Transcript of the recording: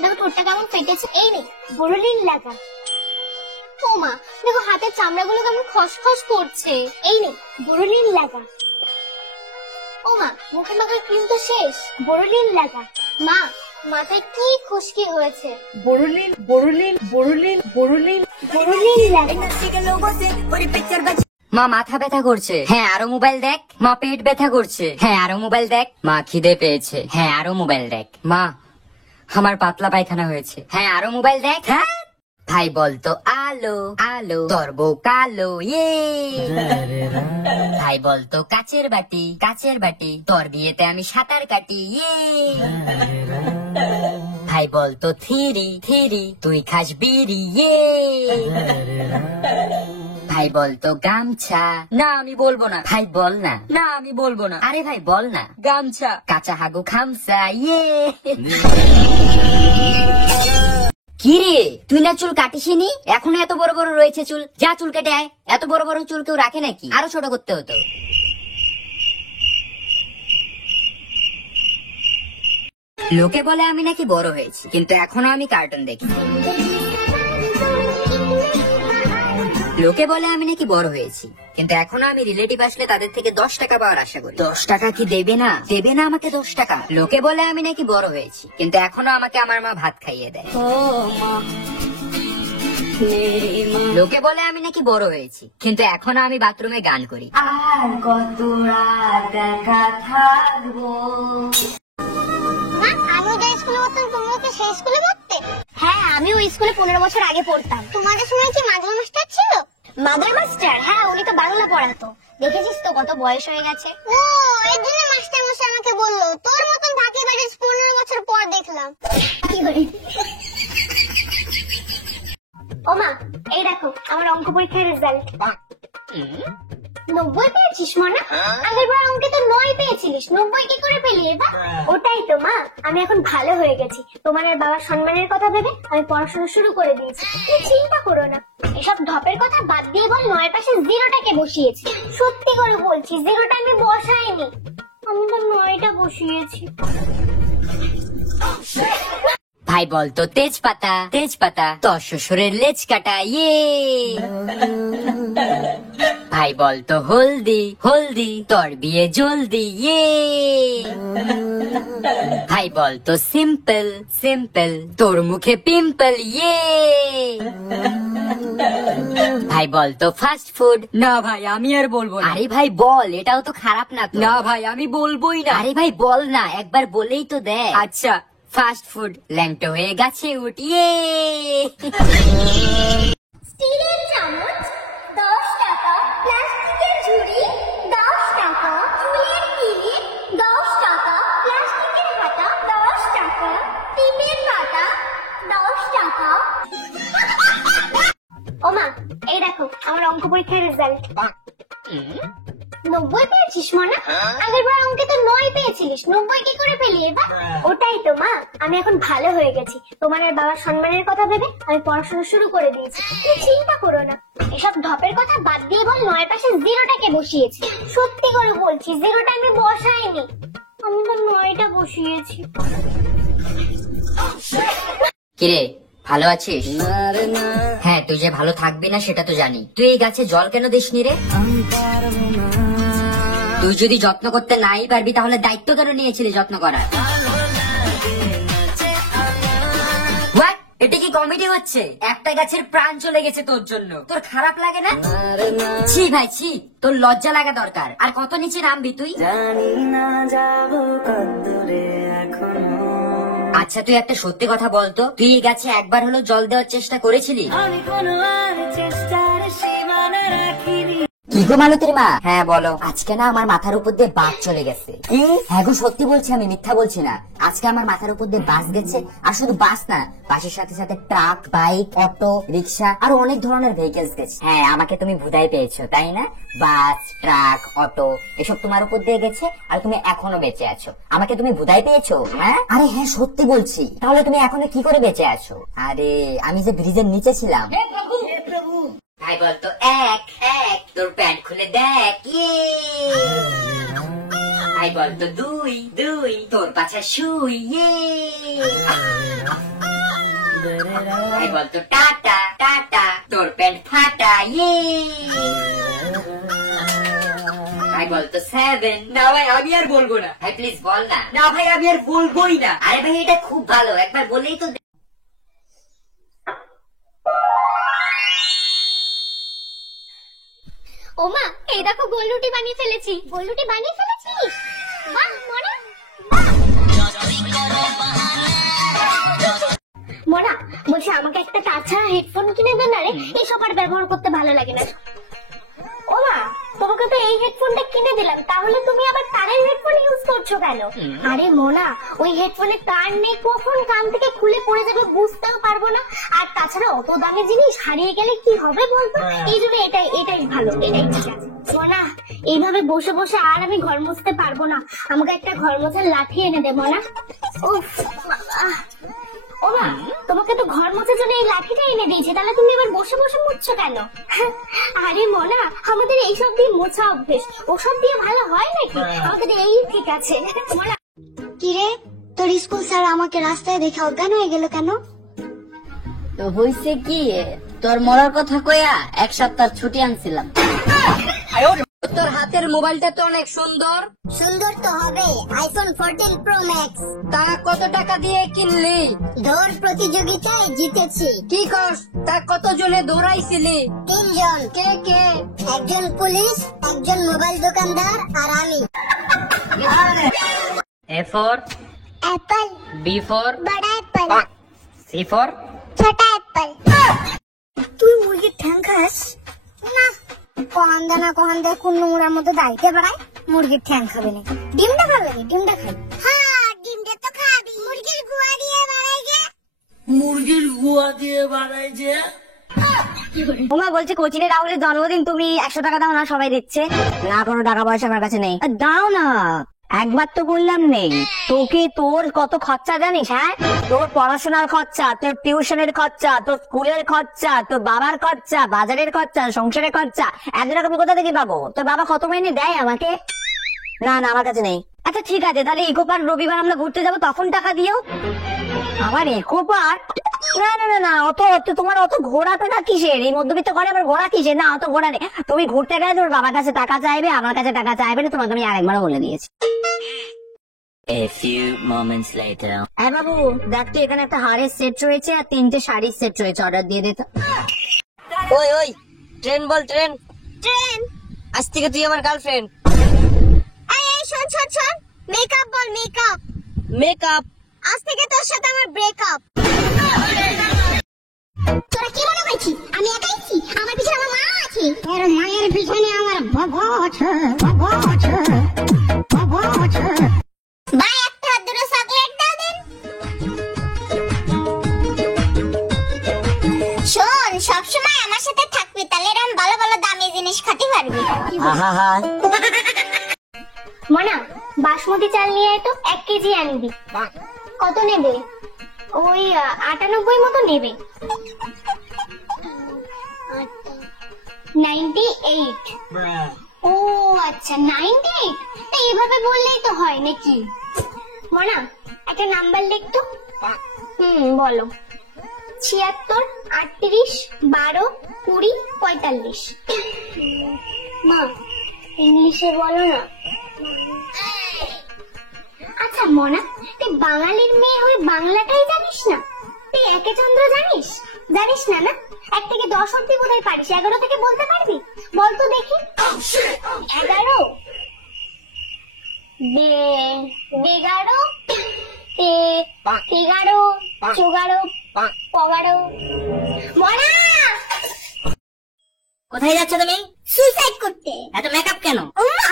দেখো ঠোঁটটা কেমন ফেটেছে। এই নে বোরোলিন লাগা। ও মা দেখো হাতের চামড়াগুলো কেমন খসখস করছে। এই নে বোরোলিন লাগা। ও মা মুখে মাখার ক্রিম তো শেষ, বোরোলিন লাগা। মা মাথায় কি খুশকি হয়েছে। বোরোলিন বোরোলিন বোরোলিন বোরোলিন বোরোলিন লাগা। মা মাথা ব্যথা করছে, হ্যাঁ আরো মোবাইল দেখ। মা পেট ব্যথা করছে, হ্যাঁ আরো মোবাইল দেখ। মা খিদে পেয়েছে, হ্যাঁ আরো মোবাইল দেখ। মা আমার পাতলা পায়খানা হয়েছে, হ্যাঁ আরো মোবাইল দেখ। হ্যাঁ ভাই বলতো আলো আলো তোর বউ কালো, ইয়ে। ভাই বলতো কাচের বাটি তোর বিয়েতে আমি সাঁতার কাটি, ইয়ে। ভাই বলতো থিরি থিরি তুই খাস বিড়ি, ইয়ে। ভাই বলতো গামছা, না আমি বলবো না। ভাই বল না, না আমি বলবো না। আরে ভাই বল না। গামছা কাঁচা হাগু খামসা, ইয়ে। কি রে তুই না চুল কাটিসনি, এখনো এত বড় বড় রয়েছে চুল, যা চুল কেটে আয়। এত বড় বড় চুল কেউ রাখে নাকি, আরো ছোট করতে হতো। লোকে বলে আমি নাকি বড় হয়েছি, কিন্তু এখনো আমি কার্টুন দেখি। লোকে বলে আমি নাকি বড় হয়েছি, কিন্তু এখনো আমি রিলেটিভ আসলে তাদের থেকে 10 টাকা পাওয়ার আশা করি। 10 টাকা কি দেবে না, দেবে না আমাকে 10 টাকা। লোকে বলে আমি নাকি বড় হয়েছি, কিন্তু এখনো আমাকে আমার মা ভাত খাইয়ে দেয়। লোকে বলে আমি নাকি বড় হয়েছি, কিন্তু এখনো আমি বাথরুমে গান করি। আর কত রাত একা থাকবো। আমি ওদের স্কুলে পড়তাম, তোমরা কি সেই স্কুলে পড়তে? হ্যাঁ আমি ওই স্কুলে 15 বছর আগে পড়তাম। তোমাদের সময় কি মাদুর মাস্টার ছিল? মাদুর মাস্টার? হ্যাঁ উনি তো বাংলা পড়াতো। দেখেছিস তো কত বয়স হয়ে গেছে। ও এর জন্য মাস্টার মশাই আমাকে বললো তোর মতন ঢাকি বেড়ে 15 বছর পর দেখলাম। ও মা এই দেখো আমার অঙ্ক পরীক্ষার রেজাল্ট। 90 পেয়েছিস মনে? আগের বার অঙ্কে তো 9 পেয়েছিলিস, 90 কি করে পেলি এবার? ওটাই তো মা, আমি এখন ভালো হয়ে গেছি। তোমার আর বাবার সম্মানের কথা ভেবে আমি পড়াশোনা শুরু করে দিয়েছি। তুমি চিন্তা করো না। এসব ঢপের কথা বাদ দিয়ে বল 9 এর পাশে 0টাকে বসিয়েছি। সত্যি করে বলছি 0টা আমি বসাইনি, আমি তো 9টা বসিয়েছি। ভাই বলতো তেজপাতা তেজপাতা তোর শ্বশুরের লেজ কাটা, ইয়ে। ভাই বলতো হলদি হলদি তোর বিয়ে জলদি, ইয়ে। ভাই বলতো সিম্পল সিম্পল তোর মুখে পিম্পল, ইয়ে। ভাই বলতো ফাস্ট ফুড, না ভাই আমি আর বলবো না। আরে ভাই বল, এটাও তো খারাপ না। না ভাই আমি বলবোই না। আরে ভাই বল না, একবার বলেই তো দেখ। আচ্ছা ফাস্ট ফুড ল্যাংটো হয়ে গেছে উঠিয়ে। স্টিলের চামচ 10 টাকা, প্লাস্টিকের ঝুড়ি 10 টাকা, চুলের কিলিপ 10 টাকা, প্লাস্টিকের হাতা 10 টাকা, টিপের পাতা 10 টাকা। ও মা এই দেখো আমার অঙ্ক পরীক্ষার রেজাল্ট। 90 পেয়েছিস মনে? আগের বার অঙ্কে তো 9 পেয়েছিলিস, 90 কি করে পেলি এবার? ওটাই তো মা, আমি এখন ভালো হয়ে গেছি। তোমার আর বাবার সম্মানের কথা ভেবে আমি পড়াশোনা শুরু করে দিয়েছি। তুমি চিন্তা করো না। এসব ঢপের কথা বাদ দিয়ে বল 9 এর পাশে 0টাকে বসিয়েছি। সত্যি করে বলছি 0টা আমি বসাইনি, আমি তো 9টা বসিয়েছি। কিরে ভালো আছিস? হ্যাঁ তুই যে ভালো থাকবি না সেটা তো জানি। তুই এই গাছে জল কেন দিসনি রে? তুই যদি যত্ন করতে নাই পারবি তাহলে দায়িত্ব কেন নিয়েছিলি যত্ন করার? What? এটা কি কমেডি হচ্ছে? একটা গাছের প্রাণ চলে গেছে তোর জন্য, তোর খারাপ লাগে না? ছি ভাই ছি, তোর লজ্জা লাগা দরকার। আর কত নিচে নামবি তুই? জানি না যাবো কতদূরে এখনো। আচ্ছা তুই একটা সত্যি কথা বলতো, তুই এই গাছে একবার হলো জল দেওয়ার চেষ্টা করেছিলি? আমি কোনো আর চেষ্টার সীমানা রাখিনি। কি গো মালতীর মা? হ্যাঁ বলো। আজকে না আমার মাথার উপর দিয়ে বাস চলে গেছে। কি? হ্যাঁ গো সত্যি বলছি, আমি মিথ্যা বলছি না। আজকে আমার মাথার উপর দিয়ে বাস গেছে, আর শুধু বাস না, বাসের সাথে সাথে ট্রাক, বাইক, অটো, রিক্সা আরো অনেক ধরনের ভেহিকেলস গেছে। হ্যাঁ আমাকে তুমি ভুদাই পেয়েছো তাই না? বাস, ট্রাক, অটো এসব তোমার উপর দিয়ে গেছে, আর তুমি এখনো বেঁচে আছো। আমাকে তুমি ভুদাই পেয়েছো? হ্যাঁ আরে হ্যাঁ সত্যি বলছি। তাহলে তুমি এখনো কি করে বেঁচে আছো? আরে আমি যে ব্রিজের নিচে ছিলাম। হে প্রভু হে প্রভু। ভাই বলতো এক এক তোর প্যান্ট খুলে দেখ, ইয়ে। ভাই বলতো দুই দুই তোর পাছা শুই, ইয়ে। ভাই বলতো টাটা টাটা, তোর প্যান্ট ফাটা, ইয়ে। ভাই বলতো 7। না ভাই আমি আর বলবো না। ভাই প্লিজ বল না। না ভাই আমি আর বলবোই না। আরে ভাই এটা খুব ভালো, একবার বললেই তো। ও মা, এই দেখো গোল রুটি বানিয়ে ফেলেছি। গোল রুটি বানিয়ে ফেলেছিস? বাহ মনা, মনা বলছি আমাকে একটা তাছাড়া হেডফোন কিনে দেন না রে, এসব আর ব্যবহার করতে ভালো লাগে না। ও মা, তোমাকে তো এই হেডফোনটা কিনে দিলাম, তাহলে তুমি আবার তারের হেডফোন ইউজ করছো কেন? আরে মোনা, ওই হেডফোনে তার নেই, কখন কান থেকে খুলে পড়ে যাবে বুঝতেও পারবো না। আর তাছাড়া অত দামি জিনিস হারিয়ে গেলে কি হবে বলতো? এই জন্য এটাই ভালো, এটাই ঠিক আছে। মোনা, এইভাবে বসে বসে আর আমি ঘর মুছতে পারবো না, আমাকে একটা ঘর মোছার লাঠি এনে দে মোনা। উফ বাবা। ও মা, তোমাকে তো ঘর মোছার জন্য এই লাঠিটা এনে দিয়েছি, তাহলে তুমি এবার বসে বসে মুছছো কেন? আরে মোনা, আমাদের এইসব দিয়ে মোছা অভ্যেস, ওসব দিয়ে ভালো হয় নাকি? আমাদের এই ঠিক আছে। মোনা, কিরে তোর স্কুল স্যার আমাকে রাস্তায় দেখে অজ্ঞান হয়ে গেল কেন? তো হইছে কি, তোর মরার কথা কইয়া 1 সপ্তাহ ছুটি আনছিলাম। তোর হাতের মোবাইলটা তো অনেক সুন্দর। সুন্দর তো হবে, আইফোন 14 প্রো ম্যাক্স। তা কত টাকা দিয়ে কিনলি? দৌড় প্রতিযোগিতায় জিতেছি। কি কস, তা কত জনে দৌড়াইছিলি? 3 জন। কে কে? একজন পুলিশ, একজন মোবাইল দোকানদার আর আমি। A for Apple, B for বড় অ্যাপল, C for ছোট অ্যাপল। তুই মুরগির ঠ্যাং খাস না? কহান দে কোন নোংরার মধ্যে দাইতে পারায় মুরগির ঠ্যাং খাবে না। ডিমটা ভালো লাগে, ডিমটা খাই। হ্যাঁ ডিমটা তো খাবি। মুরগির গুয়া দিয়ে বানাই যে। ওমা বলছি কোচিনে রাহুলের জন্মদিন, তুমি 100 টাকা দাও না, সবাই দিচ্ছে। না কোনো টাকা পয়সা আমার কাছে নেই। দাও না, একবার তো বললাম নেই। তোকে তোর কত খরচা জানিস? হ্যাঁ, তোর পড়াশোনার খরচা, তোর টিউশনের খরচা, তোর স্কুলের খরচা, তোর বাবার খরচা, বাজারের খরচা, সংসারের খরচা। 1 টাকা আমি কোথা থেকে পাবো? তোর বাবা কত মাইনে দেয় আমাকে? না না আমার কাছে নেই। আচ্ছা ঠিক আছে, তাহলে ইকো পার্ক রবিবার আমরা ঘুরতে যাবো, তখন টাকা দিও। আমার ইকো পার্ক? না না না না, তোমার অত ঘোরা টাকা কিসের? এই মধ্যবিত্ত ঘরে আবার ঘোরা কিসের? না অত ঘোরা নেই। তুমি ঘুরতে গেলে তোর বাবার কাছে টাকা চাইবে, আমার কাছে টাকা চাইবে না, তোমাকে আমি আরেকবারও বলে দিয়েছি। A few moments later. হ্যাঁ বাবু, দেখ তো এখানে একটা হারের সেট রয়েছে আর 3টে শাড়ির সেট রয়েছে, অর্ডার দিয়ে দে তো। ওই ওই, ট্রেন বল, ট্রেন। ট্রেন? আজ থেকে তুই আমার গার্লফ্রেন্ড। এই শোন শোন শোন, মেকআপ বল, মেকআপ। মেকআপ? আজ থেকে তোর সাথে আমার ব্রেকআপ। তোরা কি মনে করছিস আমি একাই আছি? আমার পিছনে আমার মা আছে। তোর মায়ের পিছনে আমার বাবা আছে, বাবা আছে, বাবা আছে। ভাই একটা দুটো চকলেট দাও দেন। শোন, সবসময় আমার সাথে থাকবি, তাহলে এরকম ভালো ভালো দামি জিনিস খেতে পারবি। মনা, বাসমতি চাল নিয়ে আয় তো, 1 কেজি আনবি। কত নেবে? ওই 98 মতো নেবে। 98। ও আচ্ছা 98। তা এইভাবে বললেই তো হয় নাকি? মনা, একটা নাম্বার লিখ তো। বলো। 76, 38, 12, 20, 45। মা, ইংলিশে বলো না। আচ্ছা মনা, তুই বাঙালির মেয়ে হয়ে বাংলাটাই জানিস না? তুই একে চন্দ্র জানিস? জানিস না? না 1 থেকে 10 অব্দি বোধহয় পারিস, 11 থেকে বলতে পারবি? বল তো দেখি। 11, 11, 13, 14, 15। মনা, কোথায় যাচ্ছ তুমি? সুইসাইড করতে। এত মেকআপ কেন? ওমা,